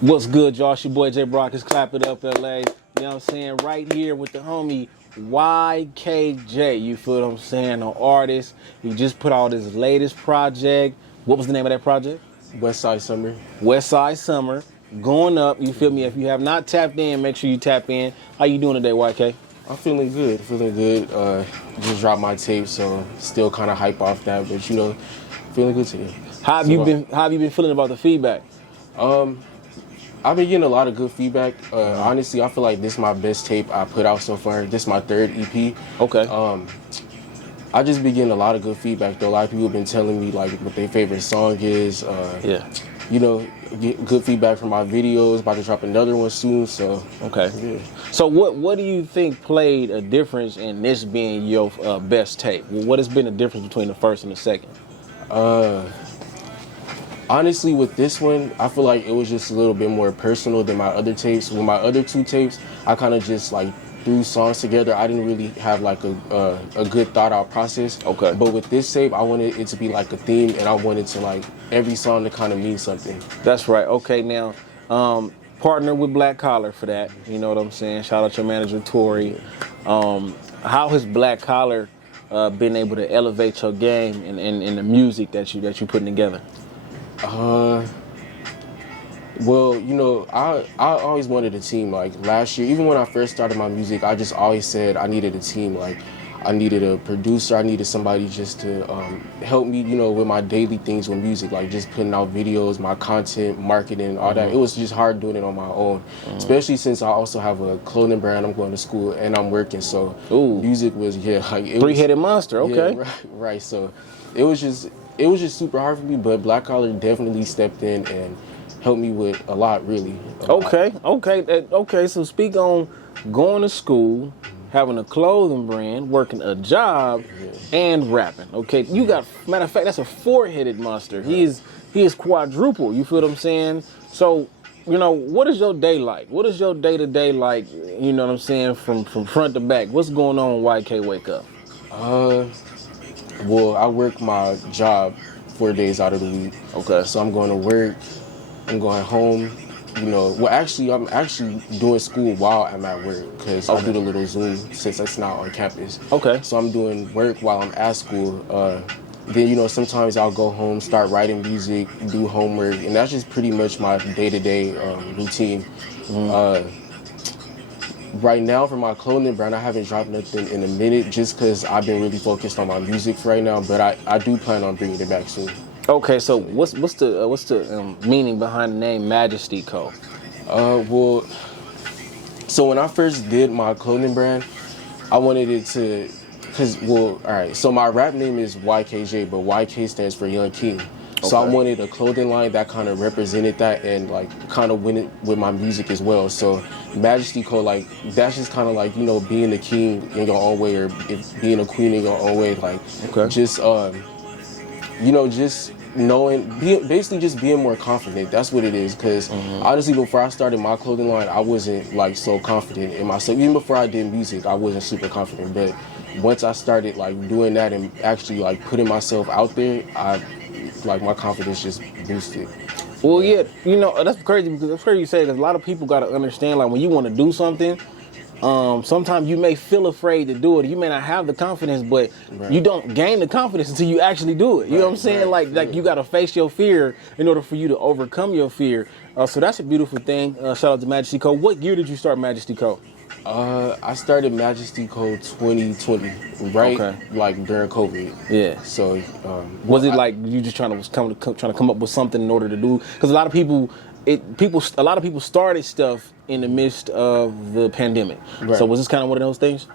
What's good, y'all? It's your boy J.Brock. It's Clap It Up LA. You know what I'm saying? Right here with the homie YKJay. You feel what I'm saying? An artist. He just put out his latest project. What was the name of that project? West Side Summer. West Side Summer. Going up. You feel me? If you have not tapped in, make sure you tap in. How you doing today, YK? I'm feeling good. Just dropped my tape, so still kind of hype off that, but you know, feeling good today. How have you been feeling about the feedback? I've been getting a lot of good feedback. Honestly, I feel like this is my best tape I put out so far. This is my third EP. Okay. I just been getting a lot of good feedback though. A lot of people have been telling me like what their favorite song is. You know, get good feedback from my videos. About to drop another one soon, so. Okay. Yeah. So what do you think played a difference in this being your best tape? What has been the difference between the first and the second? Honestly, with this one, I feel like it was just a little bit more personal than my other tapes. With my other two tapes, I kind of just like threw songs together. I didn't really have like a good thought out process. Okay. But with this tape, I wanted it to be like a theme, and I wanted to like every song to kind of mean something. That's right. Okay, now partner with Black Collar for that. You know what I'm saying? Shout out your manager Tori. How has Black Collar been able to elevate your game in the music that you putting together? Well, you know, I always wanted a team. Like last year, even when I first started my music, I just always said I needed a team. Like I needed a producer, I needed somebody just to help me, you know, with my daily things with music, like just putting out videos, my content, marketing, all that. It was just hard doing it on my own, especially since I also have a clothing brand. I'm going to school and I'm working, so music was like Three-headed monster. Okay. Yeah, right. So it was just super hard for me, but Black Collar definitely stepped in and helped me with a lot, really. Okay. So speak on going to school, having a clothing brand, working a job, and rapping. Okay, you got, matter of fact, that's a four-headed monster. He is quadruple. You feel what I'm saying? So, you know, what is your day like? What is your day-to-day like? You know what I'm saying? From front to back. What's going on? YK Wake Up. Well, I work my job 4 days out of the week. Okay. So I'm going to work, I'm going home, you know. Well, actually, I'm actually doing school while I'm at work because I do the little Zoom since it's not on campus. Okay. So I'm doing work while I'm at school. Then, you know, sometimes I'll go home, start writing music, do homework, and that's just pretty much my day-to-day routine. Right now, for my clothing brand, I haven't dropped nothing in a minute just because I've been really focused on my music right now, but I do plan on bringing it back soon. Okay, so what's the meaning behind the name Majesty Co? Well, so when I first did my clothing brand, I wanted it to, so my rap name is YKJay, but YK stands for Young King. So I wanted a clothing line that kind of represented that and like kind of went it with my music as well. So Majesty Co, like that's just kind of like, you know, being a king in your own way, or being a queen in your own way. Like just you know, just basically just being more confident. That's what it is. Because honestly, before I started my clothing line, I wasn't like so confident in myself. Even before I did music, I wasn't super confident. But once I started like doing that and actually like putting myself out there, like my confidence just boosted. Well, yeah, you know, that's crazy because that's crazy you say, because a lot of people got to understand, like when you want to do something, sometimes you may feel afraid to do it. You may not have the confidence, but you don't gain the confidence until you actually do it. You know what I'm saying? Like you got to face your fear in order for you to overcome your fear. So that's a beautiful thing. Shout out to Majesty Co. What year did you start Majesty Co? I started Majesty Co 2020, like during COVID. Yeah. So was it like you just trying to come up with something in order to do? Because a lot of people started stuff in the midst of the pandemic. Right. So was this kind of one of those things?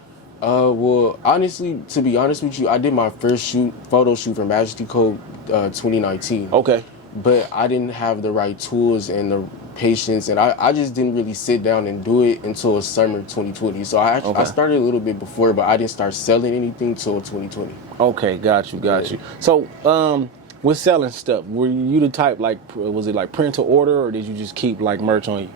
Well, honestly, to be honest with you, I did my first photo shoot for Majesty Co 2019. Okay. But I didn't have the right tools and the patience, and I just didn't really sit down and do it until summer 2020. So I started a little bit before, but I didn't start selling anything till 2020. Okay, got you. So with selling stuff, were you the type, like, was it like print to order, or did you just keep like merch on you?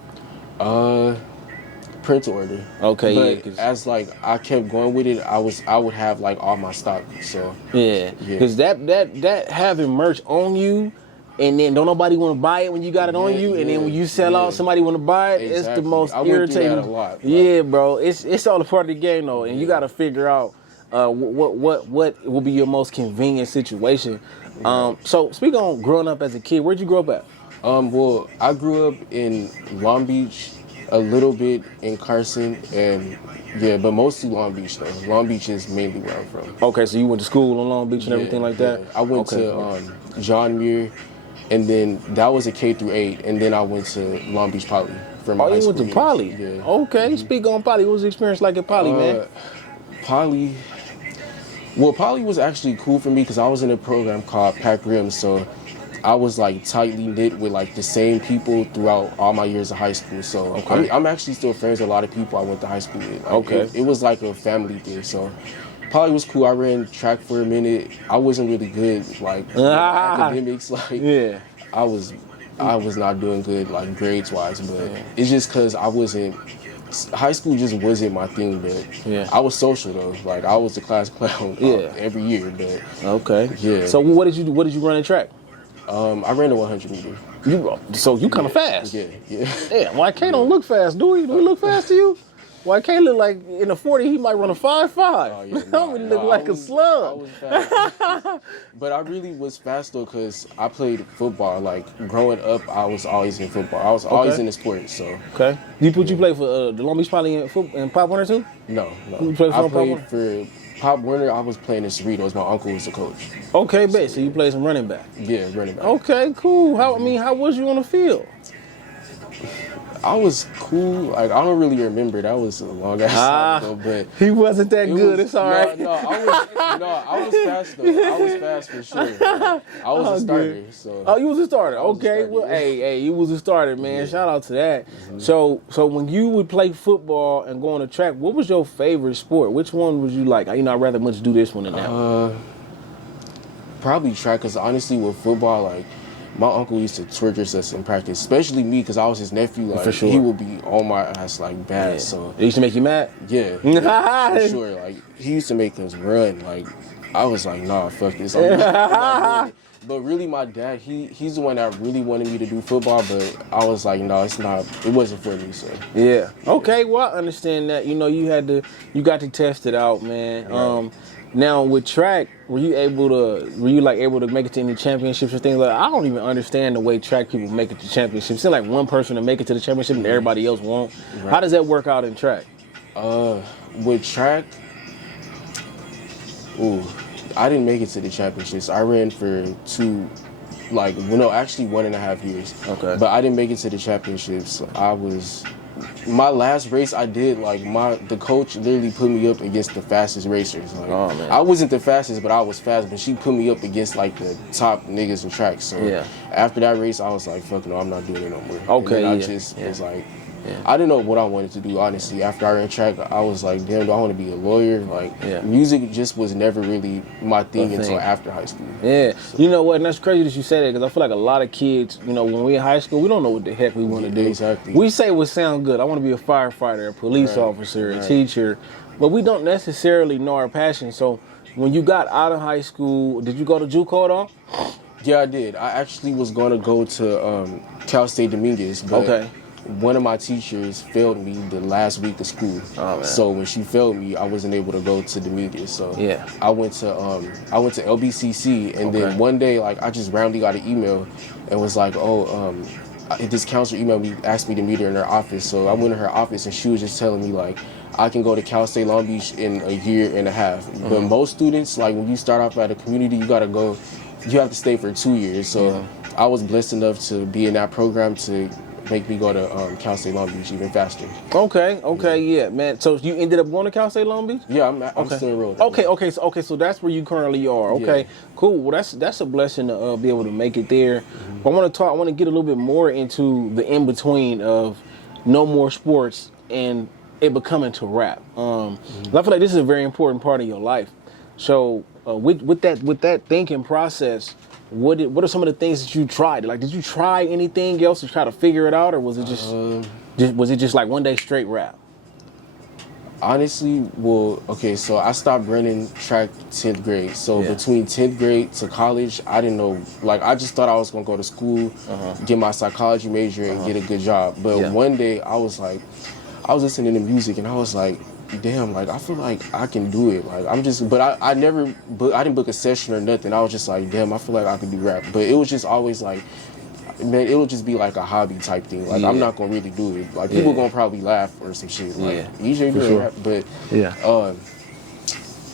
Print to order. Okay, but as like I kept going with it, I would have like all my stock. So yeah, because that having merch on you and then don't nobody want to buy it when you got it on you, and then when you sell out, somebody want to buy it. Exactly. It's the most irritating. That a lot, yeah, bro. It's all a part of the game though, and you got to figure out what will be your most convenient situation. So speak on growing up as a kid. Where'd you grow up at? Well, I grew up in Long Beach, a little bit in Carson, and yeah, but mostly Long Beach though. Long Beach is mainly where I'm from. Okay, so you went to school on Long Beach and everything like that? I went to John Muir, and then that was a K through 8, and then I went to Long Beach Poly for my high school. Oh, you went to Poly? Yeah. Okay, speak on Poly. What was the experience like at Poly, man? Poly, well, Poly was actually cool for me because I was in a program called Pac Rim, so I was like tightly knit with like the same people throughout all my years of high school. So I'm actually still friends with a lot of people I went to high school with. Like, it was like a family thing. So Poly was cool. I ran track for a minute. I wasn't really good like academics. Like I was not doing good like grades wise, but it's just because I wasn't. High school just wasn't my thing, but I was social though. Like I was the class clown every year. But So what did you do? What did you run in track? I ran a 100 meter. So you kind of fast. Yeah. YK don't look fast, do he? Do he look fast to you? YK look like in a 40 he might run a 5.5. Oh, yeah, he look like a slug. I was fast. But I really was fast though because I played football. Like growing up, I was always in football. I was always in the sport. So You play for the Long Beach Poly in Pop Warner too? No. You played for I played for Pop Warner. I was playing in Cerritos. My uncle was the coach. Okay, bet. So you played some running back. Yeah, running back. Okay, cool. How was you on the field? I was cool. Like I don't really remember. That was a long ass time ago, but he wasn't that good. It's all right. I was fast though. I was fast for sure. I was a starter. So. You was a starter. Okay. Well, hey, you was a starter, man. Shout out to that. So when you would play football and go on the track, what was your favorite sport? Which one was you like? I'd rather much do this one than that one. Probably track, because honestly with football, like my uncle used to torture us in practice, especially me, because I was his nephew. Like for sure. He would be on my ass like bad. So it used to make you mad? Yeah, for sure. Like he used to make us run. Like I was like, nah, fuck this. I'm not doing it. But really, my dad, he's the one that really wanted me to do football, but I was like, no, it's not. It wasn't for me. So yeah. Okay. Well, I understand that. You got to test it out, man. Right. Now with track, were you able to make it to any championships or things like that? I don't even understand the way track people make it to championships. It's like one person to make it to the championship and everybody else won't. Right. How does that work out in track? With track, I didn't make it to the championships. I ran for actually 1.5 years. Okay. But I didn't make it to the championships. My last race I did, the coach literally put me up against the fastest racers. Like, oh, man. I wasn't the fastest, but I was fast. But she put me up against the top niggas in track. So after that race, I was like, fuck no, I'm not doing it no more. Okay. And then I was like, I didn't know what I wanted to do, honestly. After I ran track, I was like, damn, do I want to be a lawyer? Music just was never really my thing until after high school. Yeah. So. You know what? And that's crazy that you say that, because I feel like a lot of kids, when we're in high school, we don't know what the heck we want to do. Exactly. We say what sounds good. I want to be a firefighter, a police officer, a teacher, but we don't necessarily know our passion. So when you got out of high school, did you go to JUCO at all? Yeah, I did. I actually was going to go to Cal State Dominguez, but one of my teachers failed me the last week of school. Oh, man. So when she failed me, I wasn't able to go to Dominguez. So I went to LBCC, and then one day, I just randomly got an email and was like, this counselor emailed me, asked me to meet her in her office. So I went to her office, and she was just telling me I can go to Cal State Long Beach in 1.5 years. But most students, when you start off at a community, you have to stay for 2 years. So I was blessed enough to be in that program to make me go to Cal State Long Beach even faster. Okay, man. So you ended up going to Cal State Long Beach? Yeah, I'm still enrolled. Okay, so that's where you currently are. Okay, cool. Well, that's a blessing to be able to make it there. But I want to get a little bit more into the in between of no more sports and it becoming to rap. I feel like this is a very important part of your life. So with that thinking process, what are some of the things that you tried? Did you try anything else to try to figure it out, or was it just one day straight rap? Honestly, well, okay, so I stopped running track 10th grade. So between 10th grade to college, I didn't know, like, I just thought I was gonna go to school, get my psychology major, and get a good job. But one day, I was listening to music, and I was like, damn, like, I feel like I can do it. Like, but I didn't book a session or nothing. I was just like, damn, I feel like I could do rap. But it was just always like, man, it'll just be like a hobby type thing. Like, I'm not gonna really do it. Like, people gonna probably laugh or some shit. Like, EJ doing rap. But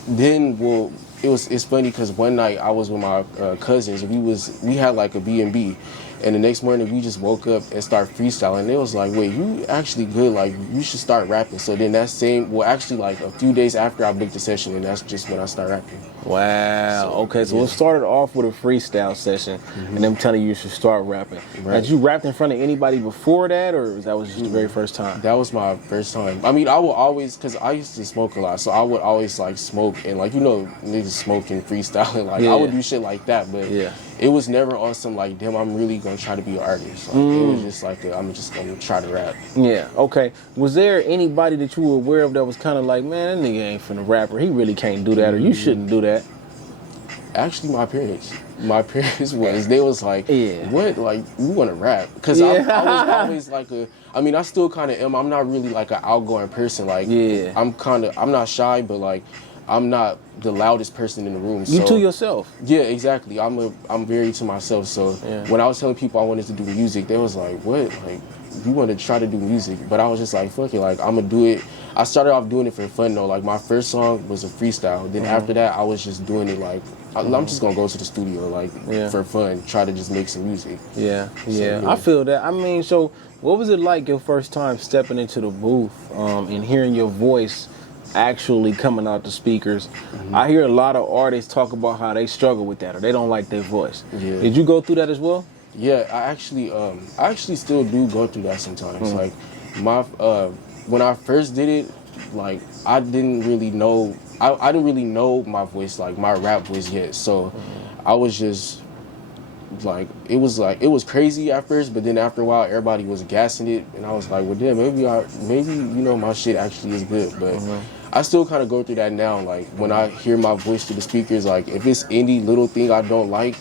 then, well, it's funny because one night I was with my cousins. We had like a B&B, and the next morning we just woke up and started freestyling. And it was like, wait, you actually good? Like, you should start rapping. So then actually like a few days after I booked the session, and that's just when I started rapping. Wow. Okay, so it started off with a freestyle session, and them telling you should start rapping. Right. Had you rapped in front of anybody before that, or that was just the very first time? That was my first time. I mean, I would always, because I used to smoke a lot, so I would always like smoke and like, you know, niggas smoking, freestyling. Like, I would do shit like that, but it was never on some like, damn, I'm really gonna try to be an artist. Like, it was just like, I'm just gonna try to rap. Yeah. Okay. Was there anybody that you were aware of that was kind of like, man, that nigga ain't finna rapper. He really can't do that, or you shouldn't do that? Actually, my parents they was like, what, like, you want to rap? Because I was always like I still kind of am. I'm not really like an outgoing person. Like, I'm not shy, but like, I'm not the loudest person in the room. You to yourself. Yeah, exactly. I'm very to myself. So when I was telling people I wanted to do music, they was like, what? Like, you want to try to do music? But I was just like, fuck it. Like, I'm going to do it. I started off doing it for fun, though. Like, my first song was a freestyle. Then after that, I was just doing it like, I'm just going to go to the studio, like, for fun, try to just make some music. Yeah. I feel that. I mean, so what was it like your first time stepping into the booth and hearing your voice actually coming out the speakers? I hear a lot of artists talk about how they struggle with that or they don't like their voice. Did you go through that as well? Yeah, I actually still do go through that sometimes. Like, when I first did it, like, I didn't really know my voice, like my rap voice yet. So I was just like, it was crazy at first, but then after a while everybody was gassing it, and I was like, well, damn, maybe you know, my shit actually is good. But I still kind of go through that now. Like, when I hear my voice through the speakers, like, if it's any little thing I don't like,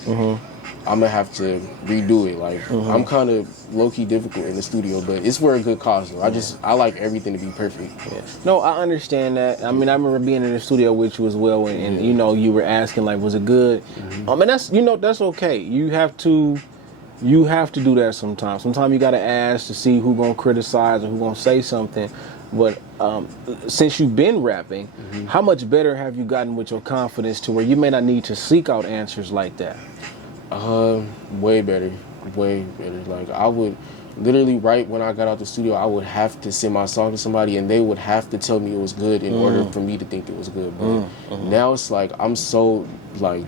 I'm gonna have to redo it. Like, I'm kind of low-key difficult in the studio, but it's for a good cause, though. I like everything to be perfect. No, I understand that. I mean, I remember being in the studio with you as well, and you know, you were asking like, was it good? I mean, that's okay. You have to do that sometimes. Sometimes you gotta ask to see who gonna criticize or who gonna say something. But since you've been rapping, how much better have you gotten with your confidence to where you may not need to seek out answers like that? Way better. Like, I would literally, right when I got out the studio, I would have to send my song to somebody, and they would have to tell me it was good in order for me to think it was good. But now it's like, I'm so, like,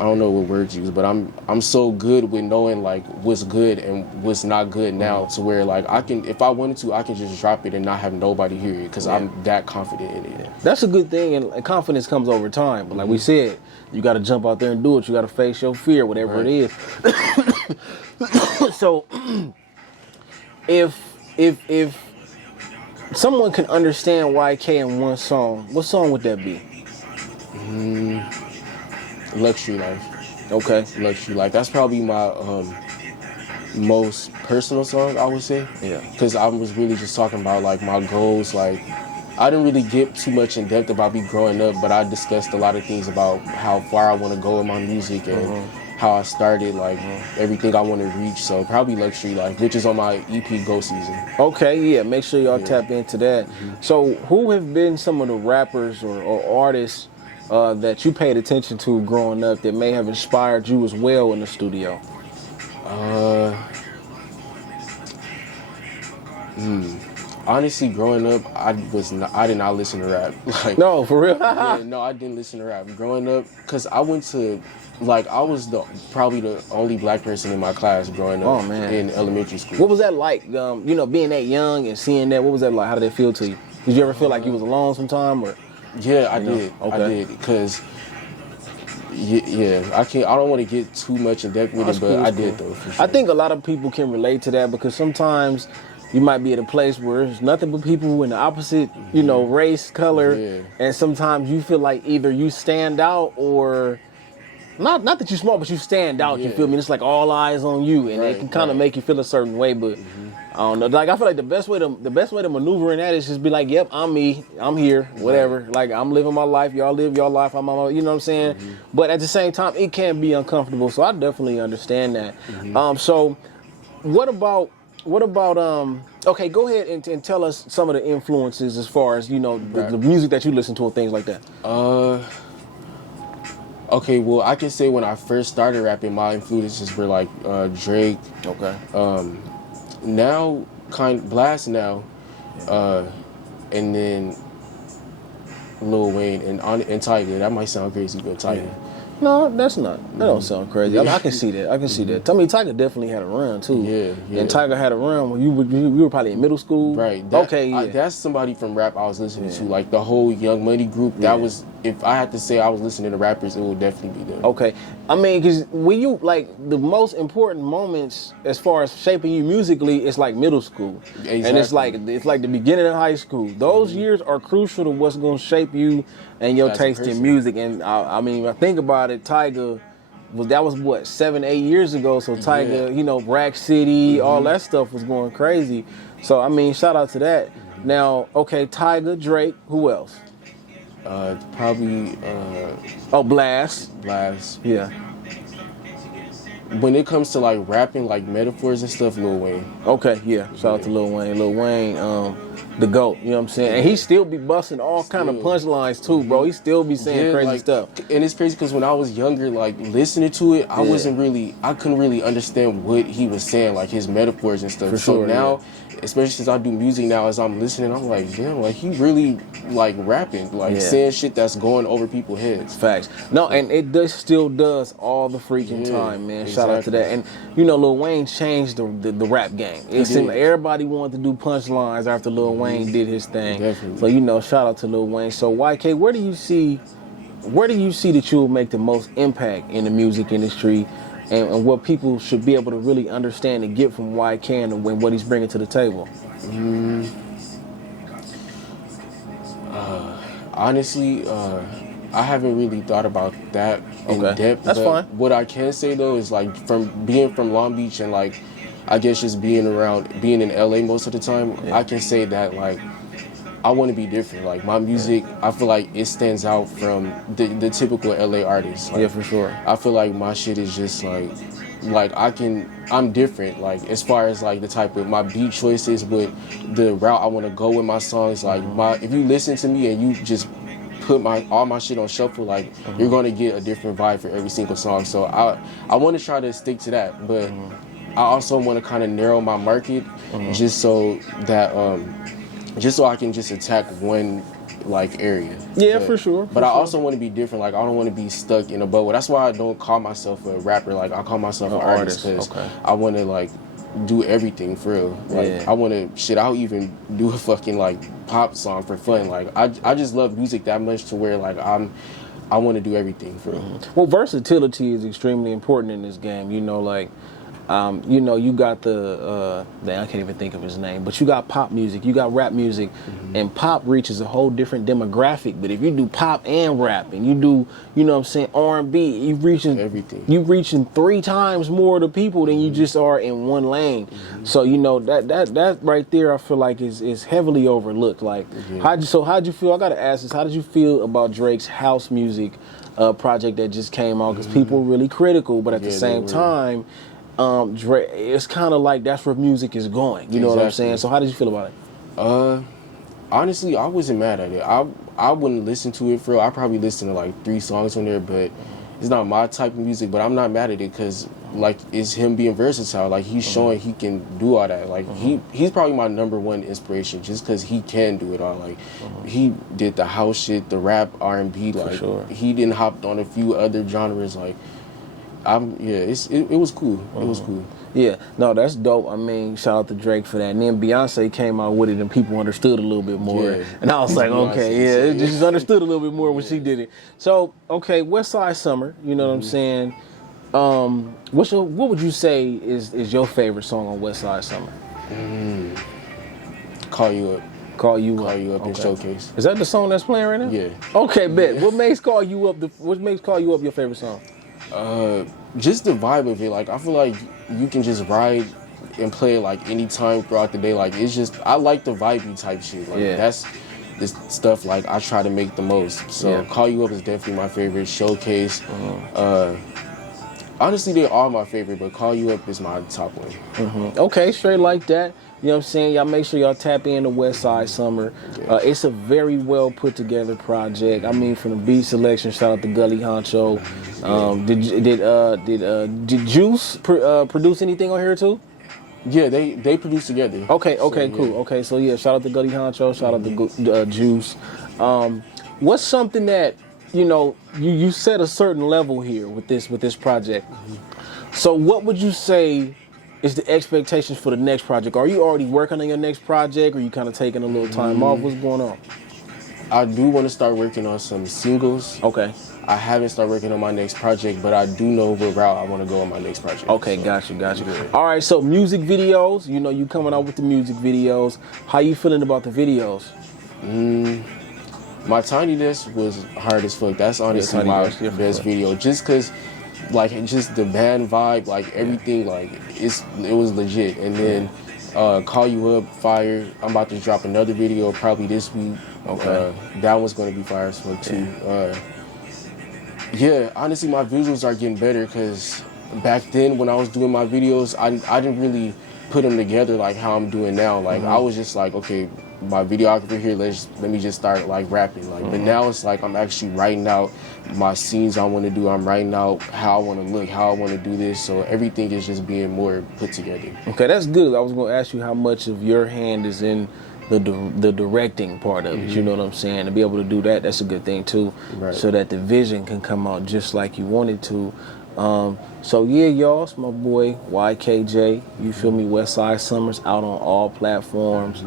I don't know what words to use, but I'm so good with knowing like what's good and what's not good now, to where like if I wanted to, I can just drop it and not have nobody hear it, because I'm that confident in it. That's a good thing, and confidence comes over time. But like we said, you got to jump out there and do it. You got to face your fear, whatever it is. So if someone can understand YK in one song, what song would that be? Luxury Life. Okay. Luxury Life. That's probably my most personal song, I would say. Yeah. Because I was really just talking about like my goals. Like, I didn't really get too much in depth about me growing up, but I discussed a lot of things about how far I want to go in my music and how I started, like everything I want to reach. So probably Luxury Life, which is on my EP Go Season. Okay, yeah. Make sure y'all tap into that. So who have been some of the rappers or artists that you paid attention to growing up that may have inspired you as well in the studio? Honestly, growing up, I did not listen to rap. Like, no, for real? Yeah, no, I didn't listen to rap growing up, because I went to, like, I was probably the only black person in my class growing up in elementary school. What was that like, you know, being that young and seeing that? What was that like? How did it feel to you? Did you ever feel like you was alone sometime, or? Yeah, I did. Okay. I did, because I don't want to get too much in depth with it, but I did though. For sure. I think a lot of people can relate to that, because sometimes you might be at a place where there's nothing but people in the opposite, you know, race, color, Yeah. and sometimes you feel like either you stand out or not that you're small, but you stand out. You Yeah. feel me? It's like all eyes on you, and it Right, can kind of right. make you feel a certain way. But I don't know. Like I feel like the best way to maneuver in that is just be like, "Yep, I'm me. I'm here. Whatever. Like I'm living my life. Y'all live your life. I'm on my, you know what I'm saying." But at the same time, it can be uncomfortable. So I definitely understand that. So what about okay, go ahead and tell us some of the influences as far as, you know, the music that you listen to and things like that. Okay, well, I can say when I first started rapping, my influences were like Drake. Okay. Now, Blast now, and then Lil Wayne and Tiger. That might sound crazy, but Tiger. No, that's not. That don't sound crazy. I mean, I can see that. I can see that. Tell me, Tiger definitely had a run too. Yeah. And Tiger had a run when you were probably in middle school. Right. Okay. Yeah. That's somebody from rap I was listening to. Like the whole Young Money group. That was, if I had to say I was listening to rappers, it would definitely be them. Okay. I mean, because when you like the most important moments as far as shaping you musically, it's like middle school, Exactly. and it's like the beginning of high school. Those years are crucial to what's going to shape you and your As a taste in person. music. And I mean, I think about it, Tiger. That was what 7-8 years ago. So Tiger, you know, Rack City, all that stuff was going crazy. So I mean, shout out to that. Now, okay, Tiger, Drake, who else? Probably Blast. Blast. Yeah. When it comes to like rapping, like metaphors and stuff, Lil Wayne. Okay, yeah. Shout out to Lil Wayne. Lil Wayne, the GOAT, you know what I'm saying? And he still be busting all kind of punchlines too, bro. He still be saying crazy like, stuff. And it's crazy because when I was younger, like listening to it, I couldn't really understand what he was saying, like his metaphors and stuff. For so sure, now, especially since I do music now, as I'm listening, I'm like, damn, like he really like rapping, like saying shit that's going over people's heads. Facts. No, and it still does all the freaking time, man. Shout out to that. And you know, Lil Wayne changed the rap game. It seemed like everybody wanted to do punchlines after Lil Wayne did his thing. Definitely. So you know, shout out to Lil Wayne. So YK, where do you see that you will make the most impact in the music industry, and what people should be able to really understand and get from YK and what he's bringing to the table? Honestly, I haven't really thought about that in depth. That's fine. What I can say though is like from being from Long Beach and like I guess just being in LA most of the time, I can say that like I want to be different. Like my music, I feel like it stands out from the typical LA artist. Like, Yeah, for sure. I feel like my shit is just like I'm different. Like as far as like the type of my beat choices, but the route I want to go with my songs. Like if you listen to me and you just put all my shit on shuffle, like you're gonna get a different vibe for every single song. So I want to try to stick to that, but I also want to kind of narrow my market just so that just so I can just attack one like area. Yeah, for sure. But I also want to be different. Like I don't want to be stuck in a bubble. That's why I don't call myself a rapper. Like I call myself an artist because I want to like do everything for real. Like I want to I'll even do a fucking like pop song for fun. Like I just love music that much to where like I want to do everything for real. Well, versatility is extremely important in this game. You know, like, you know, you got I can't even think of his name, but you got pop music, you got rap music, and pop reaches a whole different demographic. But if you do pop and rap, and you do, you know what I'm saying, R&B, you reaching everything. You reaching 3 times more to people than you just are in one lane. So you know that right there, I feel like is heavily overlooked. Like, how'd you feel? I gotta ask this: how did you feel about Drake's house music project that just came out? Because people were really critical, but at the same time, Drake, it's kind of like that's where music is going. You know what I'm saying? So how did you feel about it? Honestly, I wasn't mad at it. I wouldn't listen to it for real. I probably listened to like 3 songs on there, but it's not my type of music. But I'm not mad at it because like it's him being versatile. Like he's showing he can do all that. Like he's probably my -- one inspiration just because he can do it all. Like he did the house shit, the rap, R&B. Like he didn't hop on a few other genres. Like it was cool. It was cool. Yeah, no, that's dope. I mean, shout out to Drake for that. And then Beyonce came out with it and people understood a little bit more. Yeah. And I was like, okay, it just understood a little bit more when she did it. So, okay, West Side Summer, you know what I'm saying? What would you say is your favorite song on West Side Summer? Call You Up. Call You Up and Okay. Showcase. Is that the song that's playing right now? Yeah. Okay, bet. What makes Call You Up? What makes Call You Up your favorite song? Just the vibe of it. Like, I feel like you can just ride and play it like anytime throughout the day. Like, it's just, I like the vibey type shit. Like, that's this stuff like I try to make the most. So Call You Up is definitely my favorite. Showcase. Honestly, they're all my favorite, but Call You Up is my top one. Okay, straight like that. You know what I'm saying? Y'all make sure y'all tap in to West Side Summer. It's a very well put together project. I mean, from the beat selection, shout out to Gully Honcho. Did Juice produce anything on here too? Yeah, they produce together. Okay, So, cool. Okay, so yeah, shout out to Gully Honcho, shout out to Juice. What's something that you set a certain level here with this project? So what would you say is the expectations for the next project? Are you already working on your next project, or you kind of taking a little time off? What's going on? I do want to start working on some singles. Okay. I haven't started working on my next project, but I do know what route I want to go on my next project. Okay, so, got you. Yeah. All right, so music videos. You coming out with the music videos. How you feeling about the videos? My Tiny Desk was hard as fuck. That's honestly my best video, just cause, like, just the band vibe, like everything, like it was legit. And then Call You Up, fire. I'm about to drop another video probably this week. Okay. That one's gonna be fire as fuck too. Yeah, honestly, my visuals are getting better because back then when I was doing my videos, I didn't really put them together like how I'm doing now. Like I was just like, okay, my videographer here, let me just start like rapping. Like, but now it's like I'm actually writing out my scenes I want to do. I'm writing out how I want to look, how I want to do this. So everything is just being more put together. Okay, that's good. I was going to ask you how much of your hand is in the directing part of it. You know what I'm saying? To be able to do that, that's a good thing too. Right. So that the vision can come out just like you want it to. So yeah, y'all, it's my boy YKJay. You feel me? West Side Summers out on all platforms.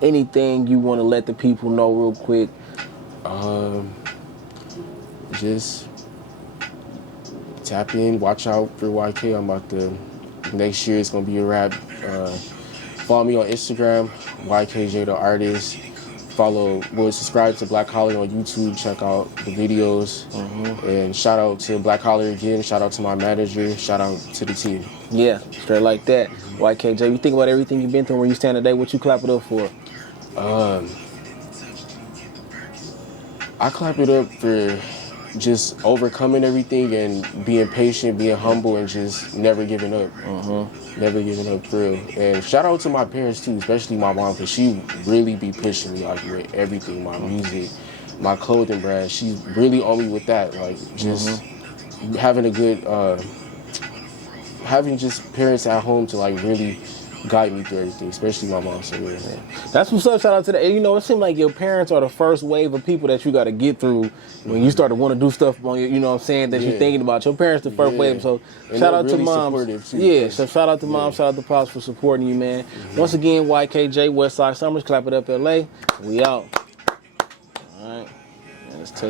Anything you want to let the people know real quick? Just tap in, watch out for YK. I'm about to, next year it's gonna be a wrap. Follow me on Instagram, YKJay the artist. Subscribe to Black Holly on YouTube, check out the videos. And shout out to Black Holly again, shout out to my manager, shout out to the team. Yeah, straight like that. YKJay, you think about everything you've been through, where you stand today, what you clap it up for? I clap it up for just overcoming everything and being patient, being humble, and just never giving up. Never giving up, for real. And shout out to my parents too, especially my mom, because she really be pushing me like with everything, my music, my clothing brand. She's really on me with that, like just having a good, having just parents at home to like really guide me through everything, especially my mom. So yeah. That's what's up. Shout out to that. It seems like your parents are the first wave of people that you got to get through when you start to want to do stuff on your, you know what I'm saying, that you're thinking about. Your parents the first wave. So and shout out really to mom. Yeah, so shout out to mom, shout out to pops for supporting you, man. Once again, YKJay, West Side Summers, Clap It Up LA. We out. All right. Man, let's take